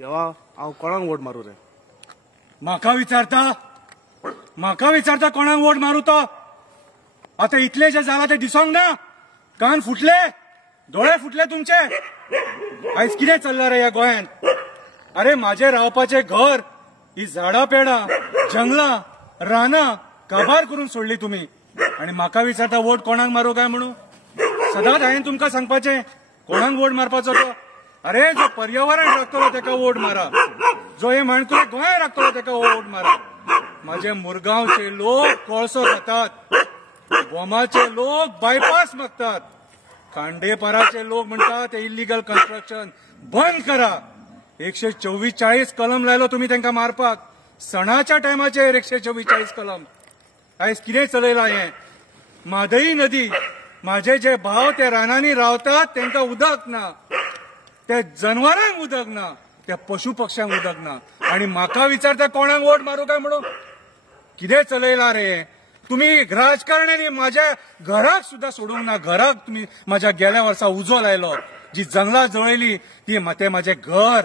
देवा हांव कोणाक वोट मारू रे? म्हाका विचारता कोणाक वोट मारू तो? आता इतले जे जाला ते दिसोंक ना? कान फुटले, डोळे फुटले तुमचे? आयज कितें चल्ला रे ह्या गोंयांत? अरे माझे रावपाचे घर ही झाडां पेडां जंगलां रानां काबार करून सोडली तुम्ही आणि म्हाका विचारता वोट कोणाक मारू काय म्हणून? सदांच हांवें तुमकां सांगपाचें कोणाक वोट मारपाचो तो? अरे जो पर्यावरण राखतलो तेका वोट मारा, जो हे माणकुले गोंय राखतलो तेका वोट मारा. माझे मुरगांवचे लोक कोळसो खातात, गोमाचे लोक बायपास मागतात, खांडेपाराचे लोक म्हणतात ते इल्लीगल कन्स्ट्रक्शन बंद करा. 144 कलम लायलो तुम्ही त्यांना मारपाक. सणाच्या टायमाचेर 144 कलम. आयज कितें चलयला हे? म्हादई नदी, माझे जे भाव ते रानांनी रावतात त्यांना उदक ना, त्या जनावरांक उदक ना, त्या पशु पक्ष्यांक उदक ना आणि म्हाका विचारता कोणाक वोट मारू काय म्हणून? कितें चलयला रे तुम्ही? राजकारण्यांनी माझ्या घराक सुद्धा सोडूंक ना. घराक तुम्ही माझ्या गेल्या वर्सा उजो लायलो, जी जंगलां जळयली ती ते माझे घर,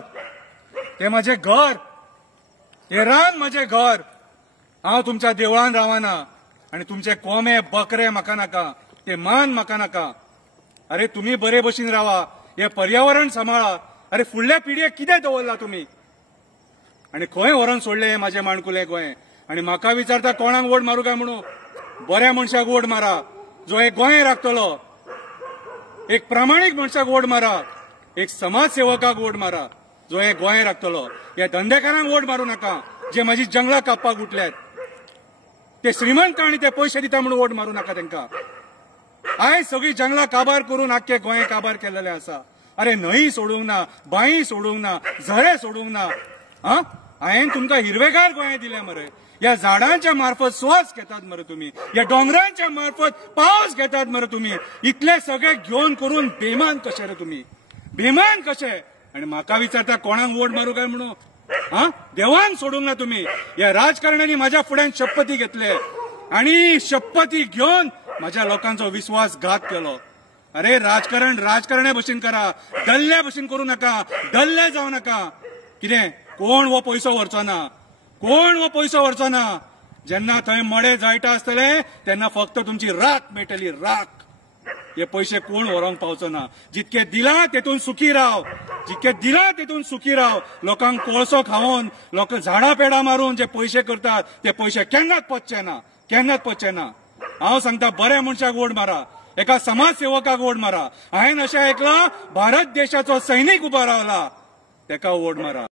ते माझे घर, हे रान माझे घर. हांव तुमच्या देवळान रावना आणि तुमचे कोंबे बकरे म्हाका नाका, ते मान म्हाका नाका. अरे तुम्ही बरे भशेन रावा, हे पर्यावरण सांभाळा. अरे फुडल्या पिढयेक कितें दवरला तुम्ही? आणि खंय व्हरोन सोडले हे माझे माणकुले गोंय? आणि म्हाका विचारता कोणाक वोट मारू काय म्हणून? बऱ्या मनशाक वोट मारा, जो एक गोंय राखतलो. एक प्रामाणीक मनशाक वोट मारा, एक समाजसेवकाक वोट मारा, जो एक गोंय राखतलो. या धंदेकारांक वोट मारू नका जे माझी जंगलां कापपाक उठल्यात. ते श्रीमंत आणि ते पयशे दिता म्हणून वोट मारू नका तांकां. आयज सगळी जंगलां काबार करून आख्खे गोंय काबार केलेले आसा. अरे न्हंय सोडूंक ना, बांय सोडूंक ना, झरे सोडूंक ना. हांवें तुमकां हिरवेगार गोंय दिलें मरे. या झाडांच्या मार्फत श्वास घेतात मरे तुम्ही, या डोंगरांच्या मार्फत पावस घेतात मरे तुम्ही. इतले सगळे घेऊन करून बेमान कशे रे तुम्ही? बेमान कशे? आणि म्हाका विचारता कोणाक वोट मारू काय म्हणून? देवान सोडूंक ना तुम्ही. या राजकारण्यांनी माझ्या फुड्यान शपथी घेतले आणि शपथी घेऊन माझ्या लोकांचो विश्वासघात केलो. अरे राजकारण राजकारण्या भशेन करा, दल्ल्या भशेन करू नका, दल्ले जाऊ नका. कितें कोण वो पैसो व्हरचो ना, कोण वो पैसो व्हरचो ना. जेन्ना थंय मडे जळटा आसतले तेन्ना फक्त तुमची राख मेळटली, राख. हे पैसे कोण व्हरोंक पावचो ना. जितके दिला तेतून सुखी राव, जितके दिला तेतून सुखी राव. लोकांक कोळसो खावून, लोक झाडां पेडां मारून जे पैसे करतात ते पैसे केन्नाच पचचे ना, केन्नाच पचचे ना. हांव सांगता बऱ्या मनशाक वोट मारा, एका समाजसेवकाक वोट मारा. हांवें अशें आयकलां भारत देशाचो सैनीक उबा रावला, तेका वोट मारा.